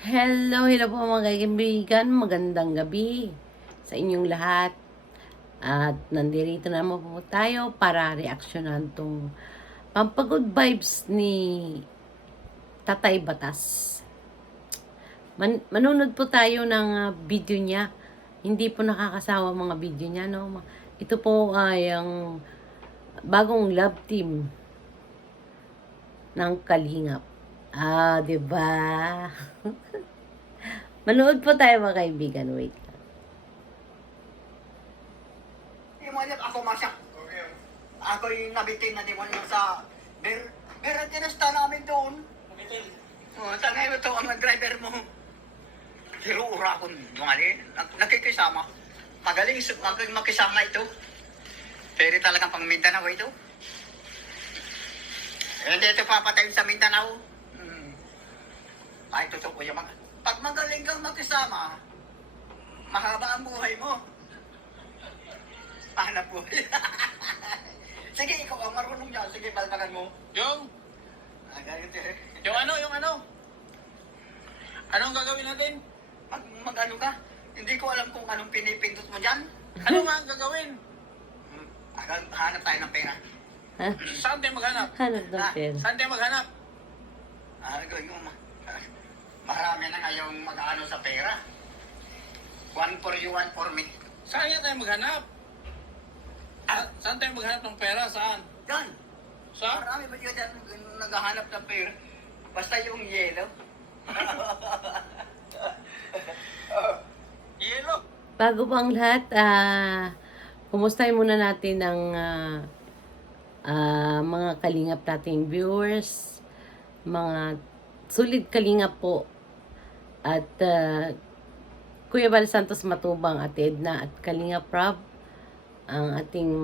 Hello po mga kaibigan, magandang gabi sa inyong lahat. At nandito naman po tayo para reaksyonan tong pampagood vibes ni Tatay Batas. Manunod po tayo ng video niya. Hindi po nakakasawa mga video niya, no? Ito po ay ang bagong love team ng Kalingap. Di ba? Manood po tayo mga kaibigan. Wait. Demonyo ako masak. Ako'y nabitin na demonyo sa tinesta namin doon. Tangay mo to ang driver mo. Pero ura akong dungali. Nakikisama. Magaling makisama ito. Pero talagang pang Mindanao ito. Hindi ito papatayin sa Mindanao. Ay, totoo ko yung mga... Pag magaling kang makisama, mahaba ang buhay mo. Hanap buhay. Sige, ikaw ang marunong niya. Sige, balbagan mo. Yung Ganyan eh. yung ano? Anong gagawin natin? Mag-ano ka? Hindi ko alam kung anong pinipindot mo dyan. Ano nga ang gagawin? Hanap tayo ng pera. Saan tayo maghanap? Hanap ng pera. Saan tayo maghanap? Gawin mo. Marami na ngayong mag-ano sa pera. One for you, one for me. Saan yan tayo maghanap? Saan tayo maghanap ng pera? Saan? Yan. Saan? Marami ba dyan naghahanap ng pera? Basta yung yellow. Yelo. Bago po ang lahat, kumustahin muna natin ang mga kalingap nating viewers, mga sulit kalingap po, at Kuya Bal Santos Matubang, at Edna, at Kalingap Rob, ang ating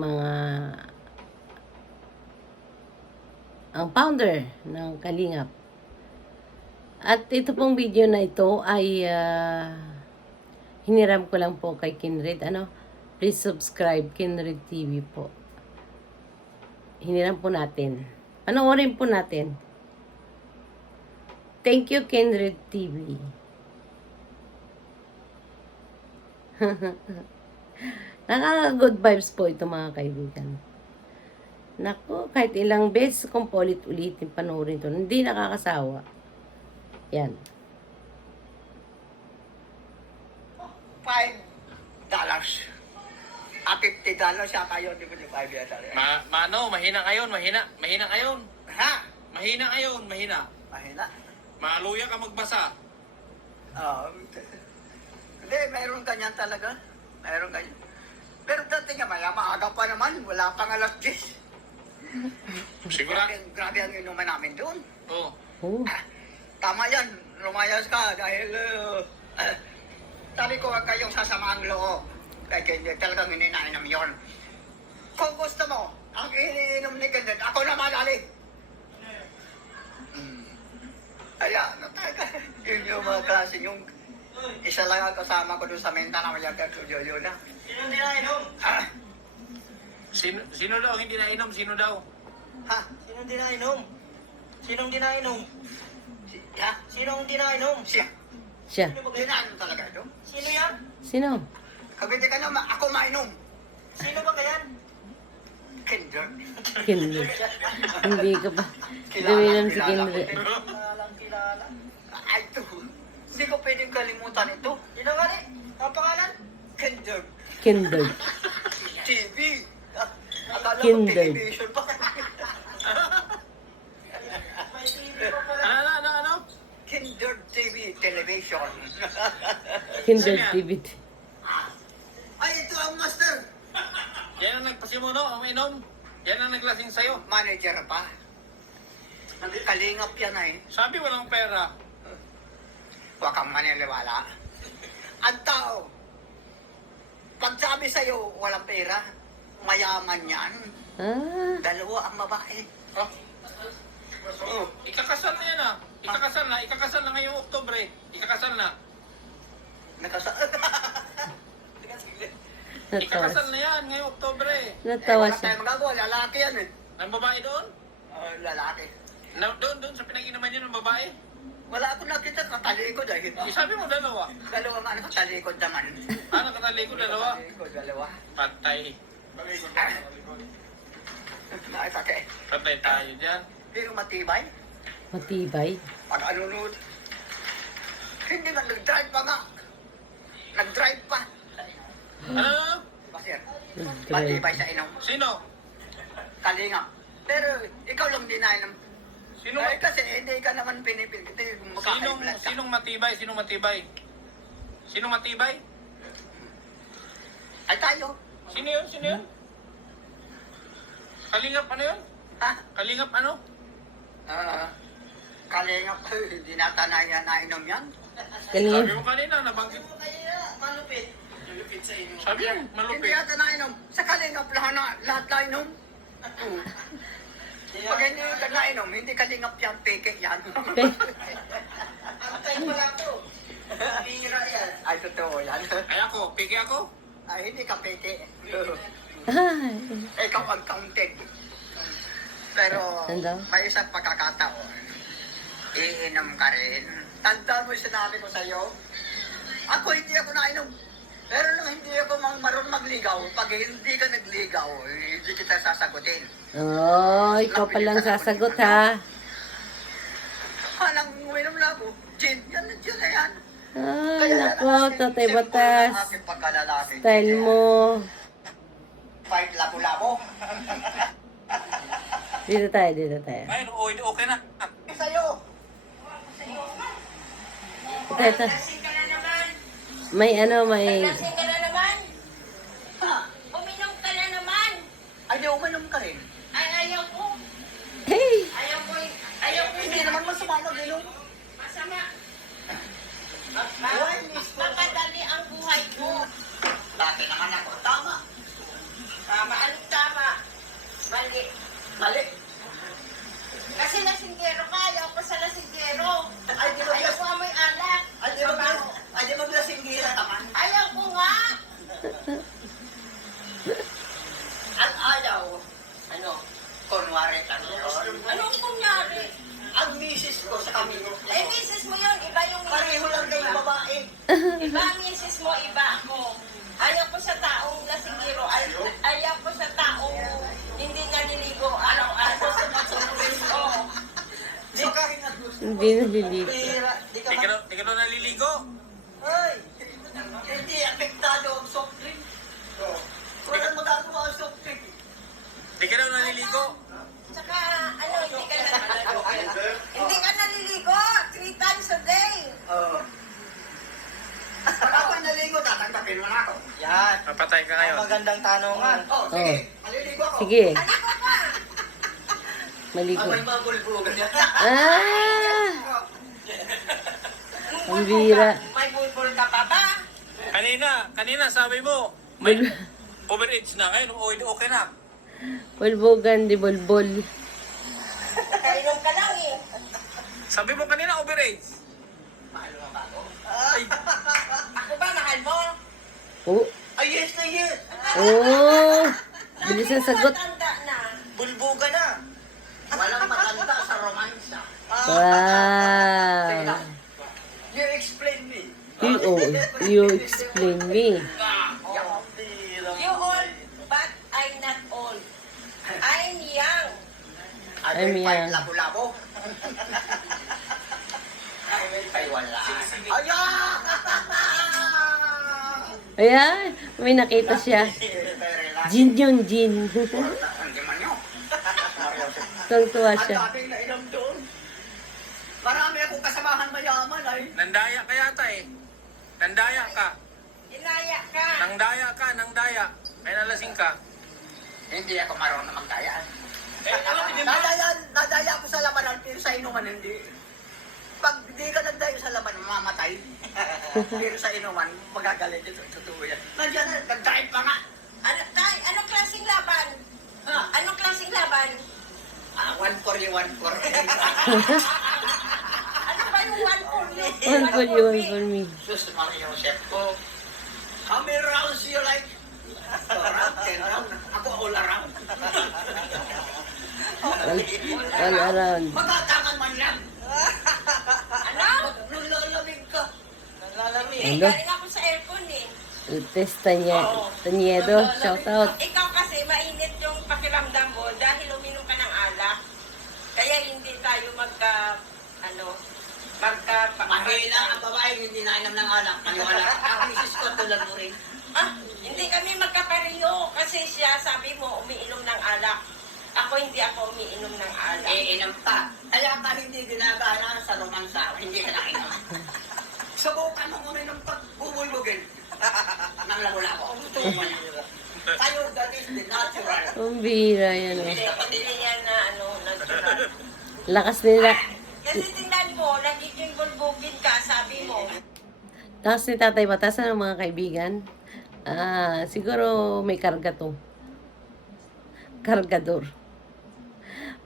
ang founder ng Kalingap. At ito pong video na ito ay hiniram ko lang po kay Kinred. Please subscribe Kinred TV po. Hiniram po natin. Panoorin po natin. Thank you, Kinred TV. Nakaka-good vibes po ito mga kaibigan. Naku, kahit ilang beses kong paulit-ulitin panoorin ito, hindi nakakasawa. Yan. $5. $50 yata yun, di ba yung $5? Mahina ngayon, mahina ngayon. Ha? Mahina ngayon, mahina. Mahina. Maluya ka magbasa. Hindi, mayroon ganyan talaga. Mayroon ganyan. Pero dati nga, maaga pa naman. Wala pang alas 10. Sigura? Grabe ang inuman namin doon. Oo. Oh. Tama yan. Lumayas ka dahil sabi ko wag kayong sasamaang loob. Kaya talagang ininainom yun. Kung gusto mo, ang iniinom ni Ganyan, ako na magaling. Kaya, yun yung mga klase yung isa lang ang kasama ko doon sa Mindanao, yung Yoyo na. Sinong dinainom? Sino daw hindi nainom? Sino daw? Ha? Sinong dinainom? Sinong dinainom? Ha? Sinong dinainom? Siya. Siya. Sino ba yan? Dinaan talaga ito. Sino yan? Sino? Kabiti ka na, ako mainom. Sino ba kayan? Kinder. Kinred. Hindi ka ba? Gawin si Kinred. Kilalang kilala. Ay, ito. Hindi ko pwedeng kalimutan ito. Sino nga ni? Ang pangalan? Kinder. Kinred. TV. Akala ko Kinder. television pa. May TV pa pala. Ano? Kinder TV television. Kinred TV. Ay, ito ang master. Yan ang nagpasimuno, ang inom. Yan ang naglasing sa'yo. Manager pa. Kalingap yan ay. Sabi walang pera. Huwag kang maniniwala. Ang tao, pag sabi sa'yo, walang pera, mayaman yan. Dalawa ang babae. Oh, ikakasal na yan ah. Ikakasal na ngayong Oktubre. Ikakasal na. Nakasa... Natawa Ikakasal siya. na yan ngayong Oktubre. Natawa wala siya. tayong magagawa, lalaki yan eh. Ang babae doon? Lalaki. Doon sa pinag-inuman niyo ng babae? Wala ako nakita katalikod ay. Sabi mo dalawa. Dalawa nga katalikod naman. Ano katali ko dalawa? Talikod, dalawa. Patay. Nakipake. Patay tayo dyan. Pero matibay. Matibay. Pag anunod. Hindi nga nag-drive pa nga. Nag-drive pa. Ano? Basir. Nag-drive. Matibay sa inom. Sino? Kalinga. Pero ikaw lang dinainom. Sino? Eh kasi hindi ka naman pinipili. Sinong matibay? Sinong matibay? Sinong matibay? Ay tayo. Sino yun? Sino yun? Kalingap ano yun? Ha? Kalingap ano? Kalinga. Hindi natanay yan na inom yan. Kanina. Sabi mo kanina, nabanggit. Malupit. Sabi yan, Hindi malupit. yata na inom. Sa kalinga lahat na inom. Pag hindi ka na inom, hindi kalingap yan, peke yan. Antay mo lang to. Bira yan. Ay, totoo yan. Ay ako, pigi ako. Ay, hindi ka peke. Ay. Ikaw ang counted. Pero Ano? may isang pagkakataon. Iinom ka rin. Tandaan mo yung sinabi ko sa'yo. Ako hindi ako nainom. Pero nung hindi ako marunong magligaw, pag hindi ka nagligaw, hindi kita sasagutin. Oh, ikaw palang sasagot ha. Halang uminom na ako. Gin, yan na yan. Ay, nako, Tatay Batas. Aking pagkalalaki. Style mo. Fight labo-labo. Dito tayo, dito tayo. Ay, okay na. Sa'yo. Ito. Lasing ka na naman. May ano, may... Lasing ka na naman. Ha? Uminom ka na naman. Ay, di uminom ka rin. Ay, ayaw ko. Hey! Ayaw ko Hindi naman masama mag-inom. masama. Ay, miss ko. Makadali ang buhay ko. Dati naman ako. Tama. Tama, anong tama? Mali. Mali. Kasi lasinggero ka, ayaw ko sa lasinggero. Ay, di Ayaw ko amoy alak. Ay, di maglasing gira naman. Ayaw ko nga. Ang ayaw. Ano? Kunwari ka yun. Anong kunyari? Ang misis ko sa kami. Eh, misis mo yun. Iba yung Pareho lang kayo babae. Iba ang misis mo, iba ako. Ayaw ko sa taong lasinggero. Ayaw ko sa taong hindi naliligo. Araw-araw. Oo. Di ka hinagusto. Hindi naliligo. Pira. Di ka Di ka na naliligo. Ay! Hindi apektado ang soft drink. Walang magagawa ang soft drink. Di ka na naliligo. Tsaka, hindi ka naliligo. Hindi ka naliligo. 3 times a day. Oo. Pag ako'y naligo, tatanggapin mo na ako. Yan. Napatay ka ngayon. Magandang tanongan. Oh, sige. Maliligo ako. Sige, Aligo ka. maligo. May mabulbugan yan. Ah! Ang bira. May bulbul ka pa ba? Kanina sabi mo, may Bul overage na. Ngayon, okay na. bulbugan, di bulbul. Kainom ka lang eh. Sabi mo kanina, overage. Ay, Ako ba, mahal mo? Oh, ay yes na yes. oh. Bilis ang sagot. Matanda na. Bulbugan na. Walang matanda sa romansa. Wow. You explain me. You explain me. Oh, You old, but I'm not old. I'm young. I'm young. Labo-labo. I will pay wala. Ayan! Ayan, may nakita siya. Jin yun, Jin. Hindi man yun. Tuwang-tuwa Ang siya. daming nainom doon. Marami akong kasamahan mayaman ay. Nandaya ka yata eh. Nandaya ka. Inaya ka. Nangdaya. Kaya nalasing ka. Hindi ako marunong magdaya. Hindi mo. Nadaya ako sa labanan, pero sa inuman hindi. Pag hindi ka nagdayo sa laban, mamamatay. Pero sa inuman, magagalit ito. Totoo yan. Nandiyan na, nag-drive pa nga. Anong klaseng laban? Ha? Anong klaseng laban? One for you, one for me. Ano ba yung one for you? One for you, one for me. Sus, Mario Chef ko. How many rounds you like? 2 rounds, 10 rounds. Ako all around. All around. Magatangan man lang. Ano? Hindi, Hello? galing ako sa aircon eh. Lutes Tanyedo, shout out. Ikaw kasi mainit yung pakiramdam mo dahil uminom ka ng alak. Kaya hindi tayo Mahina ang babae, hindi nainom ng alak. Maniwala. Ang misis ko tulad mo rin. Hindi kami magkapareho kasi siya sabi mo umiinom ng alak. Ako hindi ako umiinom ng alak. Iinom pa. Kaya ka hindi ginagana sa romansa. Hindi ka nainom. Subukan mo uminom pag bubulbugin. Nang wala ko. Totoo mo na. Tayo, that is the natural. Ang bira yan. Hindi, hindi yan na natural. Lakas nila. Kasi tingnan mo, nagiging bulbugin ka, sabi mo. Lakas ni Tatay Batas ng mga kaibigan. Siguro may karga to. Kargador.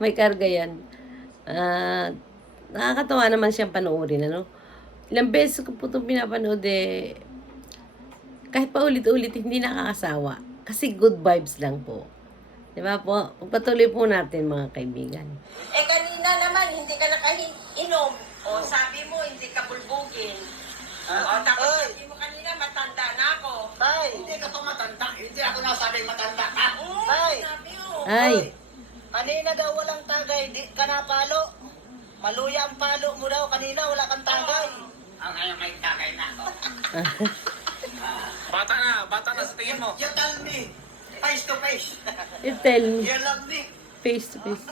May karga yan. Nakakatawa naman siyang panoorin, ano? Ilang beses ko po itong pinapanood kahit pa ulit-ulit, hindi nakakasawa. Kasi good vibes lang po. Diba po? Pagpatuloy po natin, mga kaibigan. Kanina naman, hindi ka nakainom. O sabi mo, hindi ka bulbugin. Tapos sabi mo kanina, matanda na ako. Tay, hindi ka pa matanda. Hindi ako nasabing matanda ka. Ay! Sabi mo. Ay! Kanina daw walang tagay, di ka napalo. Maluya ang palo mo daw, kanina wala kang tagay. Ang ngayon may tagay na ako. Bata na sa tingin mo. You tell me, face to face. You tell me, You love me. face to face.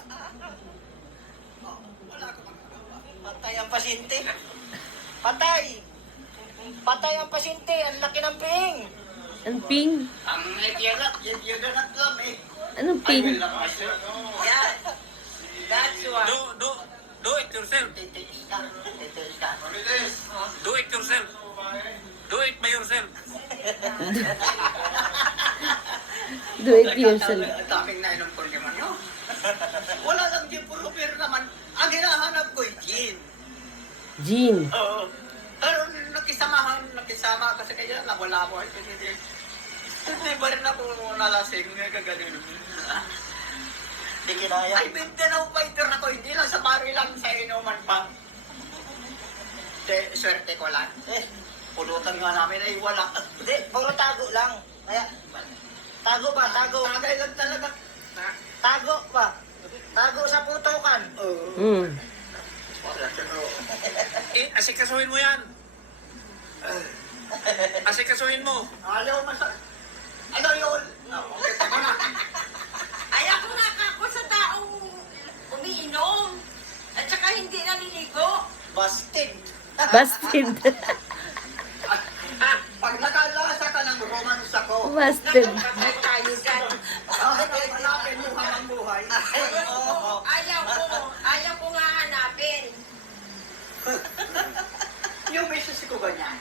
Patay ang pasyente. Patay! Patay ang pasyente, ang laki ng ping. Ang ping? Ang you do not love me. Anong ping? Yan. That's why. Do it yourself. Titiis ka. Titiis ka. Do it yourself. Do it by yourself. Do it yourself. Ang daming nainom ko naman yun. Wala lang gin, puro beer naman. Ang hinahanap ko ay gin. Jean. Oo. Pero nakisama kasi kaya wala mo. Hindi ba rin ako nalasing, gagaling. Di kinaya. Ay, Mindanao fighter ako, hindi lang sa bari lang, sa inuman pa. Swerte ko lang. Pulutan nga namin ay wala. Hindi, puro tago lang. Kaya, tago ba, tago. Tagay lang talaga. Tago ba? Tago sa putukan. Hmm. Asikasuhin mo yan. Asikasuhin mo. Ayaw masa... Ano yun? Kita mo na. Ayaw ko nga ako sa taong umiinom. At saka hindi naliligo. Busted. Busted. Pag nakalasa ka ng romance ako, Busted. Nakakapag tayo dyan. hanapin mo habang buhay. Ayaw ko nga hanapin. Yung misis ko ganyan,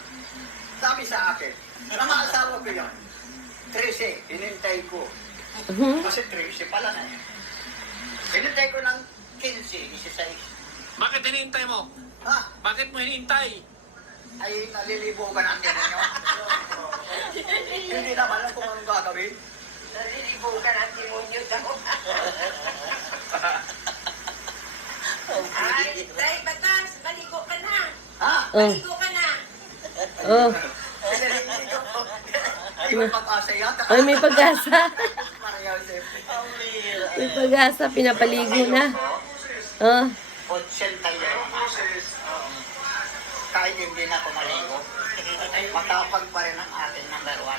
sabi sa akin, na maasawa ko yun, 13, hinintay ko. Kasi 13 pala na yun. Hinintay ko ng 15, 16. Bakit hinihintay mo? Ha? Bakit mo hinihintay? Ay, nalilibugan ang demonyo. Hindi naman alam kung anong gagawin. Nalilibugan ang demonyo daw. Ay, dahil batas, maligo ka na. Ha? Oh. Maligo ka na. Oh. Pinaliligo ko. Ay, may pag-asa yata. Ay, may pag-asa. Maria Josep. May pag-asa. Pinapaligo na. Oh. 80 yun. Kahit hindi na ako maligo, matapag pa rin ang ating number 1.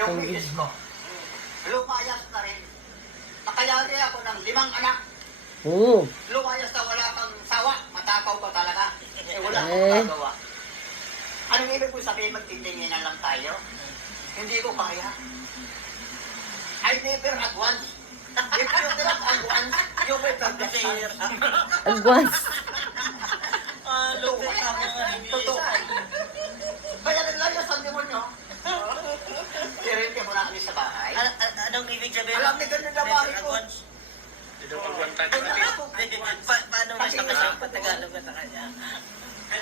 Yung misis ko, lumayas na rin. Nakayari ako ng 5 anak. Oh. Lumayas na wala kang sawa. Matakaw ko talaga. Wala akong Eh. magagawa. Anong ibig ko sabihin, magtitinginan lang tayo? Hindi ko kaya. I never at once. If you not at once, you will not the same. Advance. Totoo. Kaya naglayas ang demonyo. Irin ka muna kami sa bahay. Anong ibig sabihin? Alam ni ganun na bahay ko. Dito pagwantay Kaya natin. ako, Paano mo siya kasi patagalog ka sa kanya?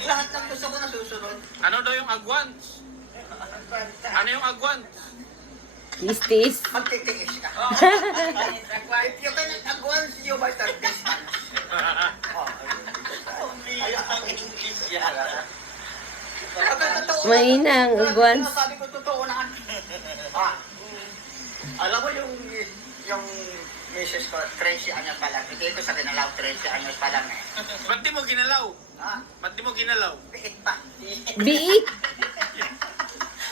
lahat ng gusto ko na susunod. Ano daw yung agwants? Ano yung agwants? Tiis-tiis. Magtitiis ka. If you cannot at once, you might have distance. Ang English yan. Mahina ang ugwan. Sabi ko totoo na. Ah. Alam mo yung misis ko, 13 anyos pa lang. Hindi ko sa kinalaw, 13 anyos pa lang eh. Ba't di mo ginalaw? Ha? Ba't di mo ginalaw? Biit pa. Biik.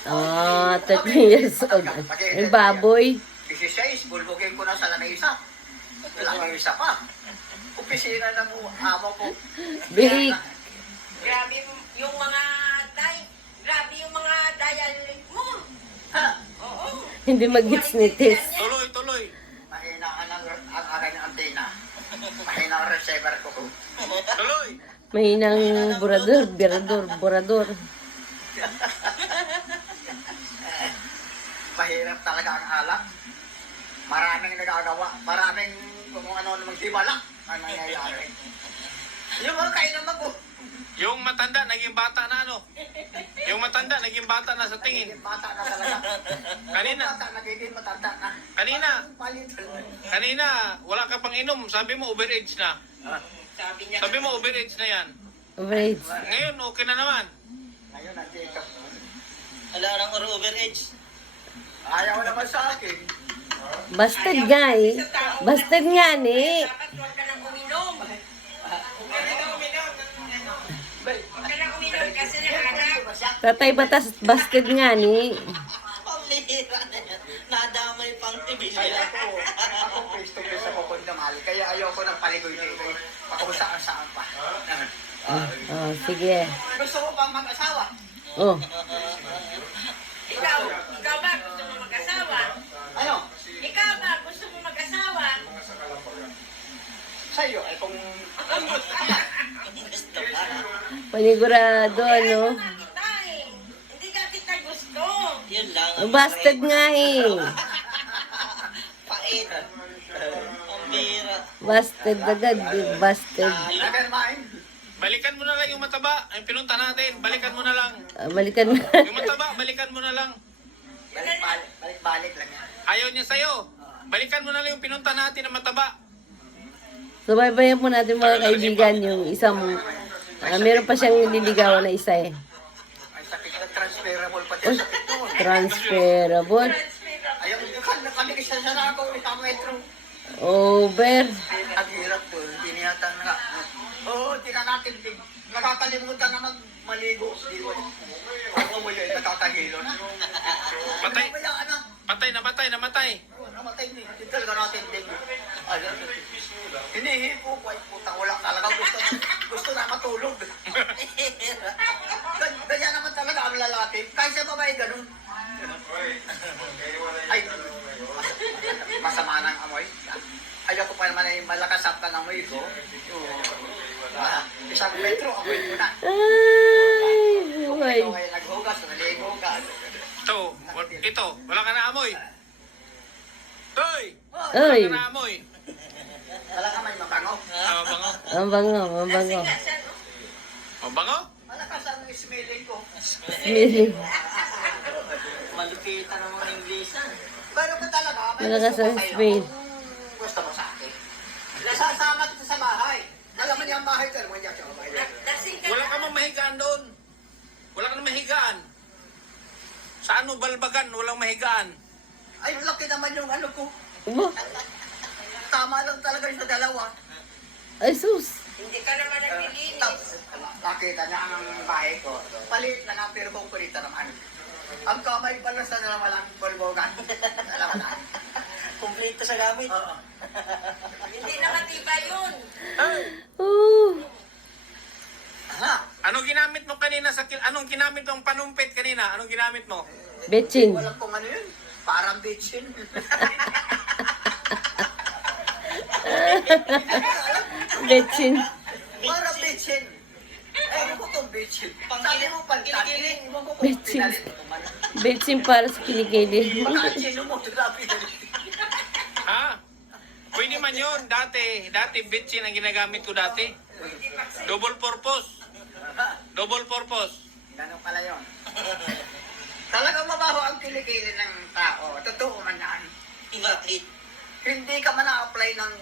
13 years old. May baboy. 16, bulbugin ko na sa lamesa. Lamesa pa. Opisina ng amo ko. Biik. Grabe yung mga grabe yung mga dialect mo. Ha? Oo. Hindi mag-hits ni Tess. Tuloy, tuloy. Mahina ang aking antena. Mahina ang receiver ko. Tuloy. Mahinang burador. Mahirap talaga ang alak. Maraming nagagawa. Maraming kung ano namang sibala ang nangyayari. Yung mga kainan ko. Yung matanda, naging bata na ano? Yung matanda, naging bata na sa tingin. Nagiging bata na talaga. Kanina. Yung bata, nagiging matanda na. Palit. Kanina, wala ka pang inom. Sabi mo, overage na. Sabi niya. Sabi mo, overage na yan. Overage. Ngayon, okay na naman. Ngayon, nandito. Wala nang overage. Ayaw naman sa akin. Bastard nga eh. Bastard nga ni. Dapat huwag ka nang uminom. Huwag ka nang uminom kasi nahanap. Tatay Batas, bastard nga ni. Pamilira na yan. Nadamay pang tibilya. Ako face to face ako kung damali. Kaya ayaw ko ng paligoy dito. Ako saan pa. Oh, sige. Gusto mo pang mag-asawa? Oh, Ikaw ba gusto mo mag-asawa? Ano? Ikaw ba gusto mo mag-asawa? Sa'yo, ay kung... panigurado ano. Kaya nga kita eh. Hindi ka kita gusto. Yun lang. Bastard nga eh. Pait. Pambira. Bastard agad, bastard. Never mind. Balikan mo na lang yung mataba. Yung pinunta natin, balikan mo na lang. Balikan mo. Yung mataba, balikan mo na lang. Balik lang yan. Ayaw niya sa'yo. Balikan mo na lang yung pinunta natin na mataba. Subaybayan po natin mga kaibigan yung isang, meron pa siyang nililigawan na isa eh. Ay sakit na transferable pati ang sakit doon. Transferable. Ayaw, kami isa na ako, isang metro. Over. Ang hirap doon, biniyatan na. Oo, di na natin, nakakalimutan na maligo. Ako mo yun, nakakahilo na. Patay. Kaya ano, Patay, namatay. namatay din. Hindi talaga natin din. Ayun, hinihipo ko, ay putang wala talaga. Gusto na matulog. Ganyan naman talaga ang lalaki. Kahit sa babae, ganun. Ay, masama ng amoy. Ayaw ko pa naman ay malakas ang amoy ko. Isang metro, amoy ko na. Ay, Kung buhay. ikaw ay naghugas, naligo ka. Ito, wala ka na amoy. Toy! Ay, Wala ka na amoy. Wala ka may mabango. Bango. ang bango, ang bango. Kasi nga siya, no? Bango? Malakas ang smelling ko. Smelling. Malupitan ng mga Inglesan. Pero kung talaga, may Malakas gusto ko ang sa'yo. smell. Kung gusto mo sa akin. Sasama kita sa bahay. Alam mo niya ang bahay ko. Alam mo niya sa bahay. Lasing ka Wala na. ka mang mahigaan doon. Wala ka nang mahigaan. Sa ano balbagan, walang mahigaan. Ay, laki naman yung ano ko. Ubo. Tama lang talaga yung sa dalawa. Ay, sus. Hindi ka naman naglilinis. Nakita niya ang bahay ko. Palit lang ang pero konkreta naman. Ang kamay pala sa naman lang bulbogan. Alam na. Kumpleto sa gamit. Oo. Hindi na matibay yun. Oh. Aha. Anong ginamit mo kanina anong ginamit mong panumpit kanina? Anong ginamit mo? Betchin. Walang kung ano yun. Parang bitchin. Betchin. Parang bitchin. Ewan ko kung bitchin. Sabi mo pantakiling. Ewan ko kung Bitchin. pinalit ko man. Betchin para sa kilikili. Baka sino mo. Grabe. Ha? Pwede man yun. Dati bitchin ang ginagamit ko dati. Double purpose. Double purpose. Ganun pala yun. Talagang mabaho ang kilikili ng tao. Totoo man yan. Bakit? Hindi ka man na-apply ng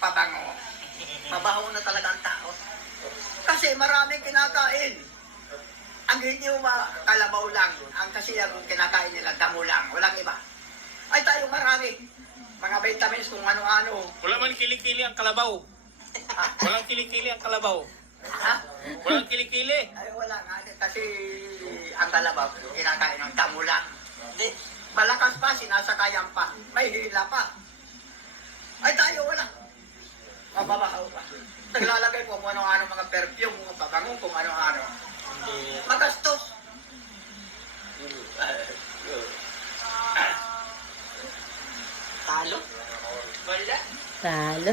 pabango. Mabaho na talaga ang tao. Kasi maraming kinakain. Ang ang hindi mo kalabaw lang, ang kasi ang kinakain nila, damo lang, walang iba. Ay tayo marami. Mga vitamins kung ano-ano. Wala man kilikili ang kalabaw. Walang kilikili ang kalabaw. Ha? Walang kilikili. Ay wala nga, kasi ang kalabaw, kinakain ng damo lang. Hindi. Malakas pa, sinasakayan pa, may hila pa. Ay tayo wala. Mababahaw pa. Naglalagay po kung ano-ano mga perfume, mga pabango, kung ano-ano. Magastos. Talo? Wala. Talo.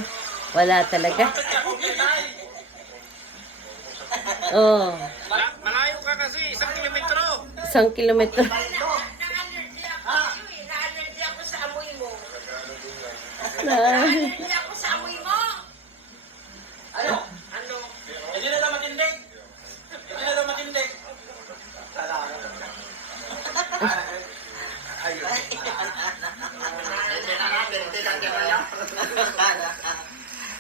Wala talaga. Oh, Malayo ka kasi, 1 kilometro. 1 kilometro. Na-allergy ako sa'yo eh. Na-allergy ako sa amoy mo. Na, Na-allergy ako sa amoy mo. Ano? Ano? Hindi na daw matindi. Hindi na daw matindi. Ayun. Hindi na natin, hindi natin alam.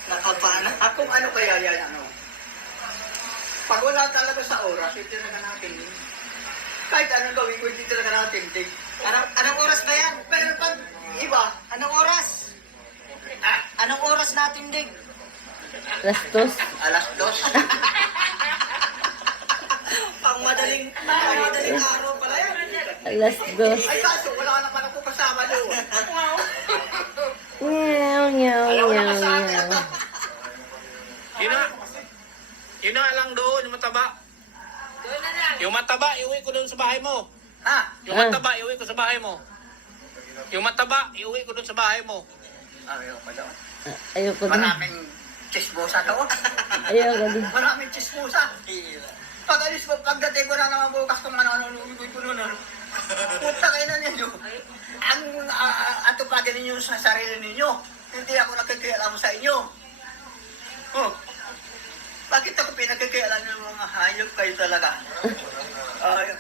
Nakapana. Kung ano kaya yan, ano? Pag wala talaga sa oras, hindi talaga natin. Kahit anong gawin ko, hindi talaga natin. Anong oras ba yan? Pero pag iba, Anong oras? Anong oras natin, Dig? lastos. alas 2. Pangmadaling araw pala yan. Alas 2. Ay kaso, wala ka naman ako kasama doon. Meow, meow, Ayaw na meow, ka sa akin. meow. Yun na lang doon, yung mataba. Doon na lang. Yung mataba, iuwi ko doon sa bahay mo. Ha? Yung mataba, iuwi ko sa bahay mo. Yung mataba, iuwi ko doon sa bahay mo. Ayaw pa doon. Ayoko din. Maraming chismosa doon. Ayoko din. Maraming chismosa. Pag alis ko, pagdating ko na naman bukas kung ano-ano, ko nun. Puta kayo na ninyo. Ang atupagin ninyo sa sarili ninyo. Hindi ako nakikialam sa inyo. Oh. Bakit ako pinagkikialam ng mga hayop kayo talaga? Ay,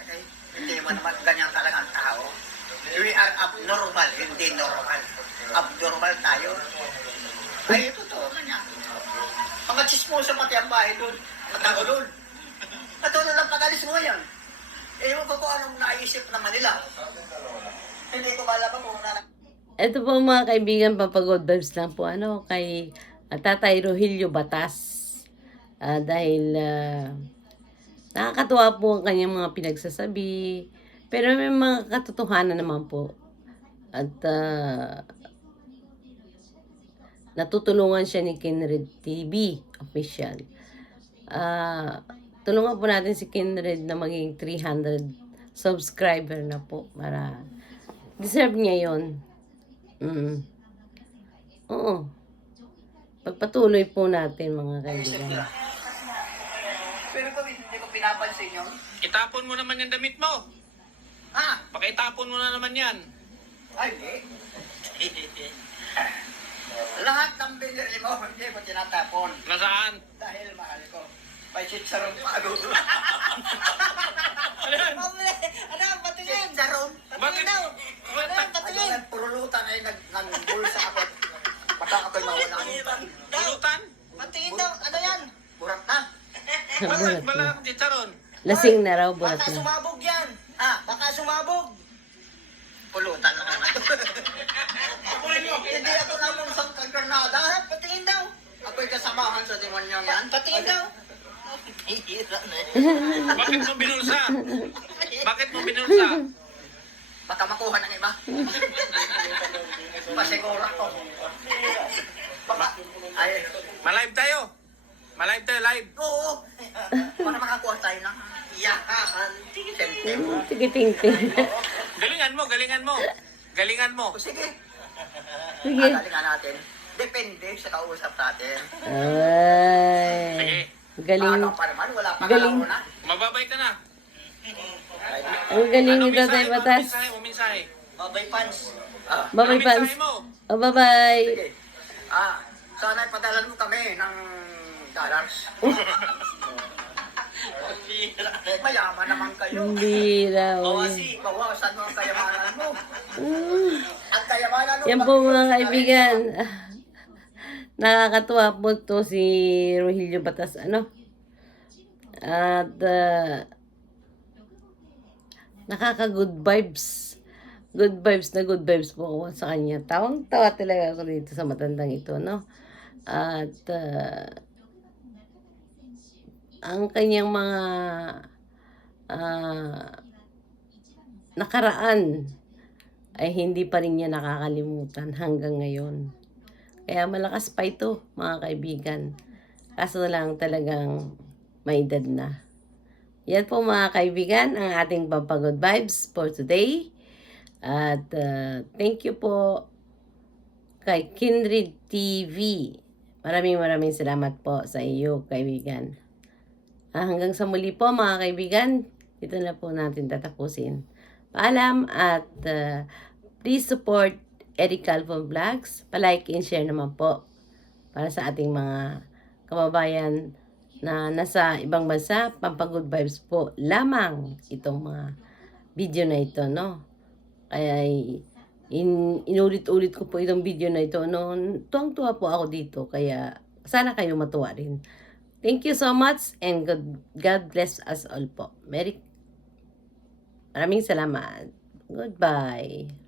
hindi mo naman ganyan talaga ang tao. We are abnormal, hindi normal. Abnormal tayo. Ay, totoo ganyan. Mga chismosa pati ang bahay doon. Matago doon. Katulad ng pag-alis mo yan. Ewan ko kung anong naisip naman nila. Hindi ko malaman kung Ito po mga kaibigan, papagod vibes lang po kay Tatay Rogelio Batas. Dahil nakakatuwa po ang kanyang mga pinagsasabi. Pero may mga katotohanan naman po. At natutulungan siya ni Kinred TV official. Tulungan po natin si Kinred na maging 300 subscriber na po para deserve niya yun. Oo. Pagpatuloy po natin mga kaibigan. Pero kung hindi ko pinapansin yun. Itapon mo naman yung damit mo. Ha? Pakiitapon mo na naman yan. Ay, hindi. Lahat ng binili mo, hindi ko tinatapon. Nasaan? Dahil mahal ko. May chicharon pa ako. Ano yan? Ano? Patingin! Chicharon? Patingin daw! Ano? Ay, Patingin! yung purulutan ay nag-bulsa ako. Baka ako'y mawala. Pulutan? Patingin daw! Ano yan? Burat na. Bakit bala ang chicharon? Lasing na raw, buhat Baka na. sumabog yan! Ha? Baka sumabog! Pulutan na naman. Hindi ako naman sa kagranada. Patingin daw! Ako'y kasamahan sa demonyo yan. Patingin daw! Bakit mo binulsa? Bakit mo binulsa? Baka makuha ng iba. Pasigura ko. Baka, ay, Malive tayo. Malive tayo, live. oo. Para makakuha tayo ng yahan. Sentimo. Sige, ting-ting. Galingan mo, galingan mo. Galingan mo. O sige, Sige. galingan natin. Depende sa kausap natin. Ay. Sige. Galing. Baka pa naman, wala pa Galing. na. Mababay ka na. Ang galing ni Tatay mensahe mo? Batas. Mensahe mo, mensahe. Babay pants! Ah, Bye-bye, Ano fans. mensahe mo? Oh, bye-bye. sige. Sana padalan mo kami ng dollars. Mayaman naman kayo. Hindi raw. Bawasan mo ang kayamanan mo. Mm. Ang kayamanan mo. Yan po mga kaibigan. Nakakatuwa po to si Rogelio Batas. At nakaka-good vibes. Good vibes na good vibes po ako sa kanya. Tawang-tawa talaga ako dito sa matandang ito, no? At ang kanyang mga nakaraan ay hindi pa rin niya nakakalimutan hanggang ngayon. Kaya malakas pa ito, mga kaibigan. Kaso lang talagang may edad na. Yan po mga kaibigan, ang ating Pampagod Vibes for today. At thank you po kay Kindred TV. Maraming salamat po sa iyo, kaibigan. Hanggang sa muli po mga kaibigan, ito na po natin tatapusin. Paalam at please support Eric Calvo Vlogs. Palike and share naman po para sa ating mga kababayan na nasa ibang bansa. Pampagod vibes po lamang itong mga video na ito, no? Kaya inulit-ulit ko po itong video na ito, no? Tuwang-tuwa po ako dito, kaya sana kayo matuwa rin. Thank you so much and God bless us all po. Maraming salamat. Goodbye.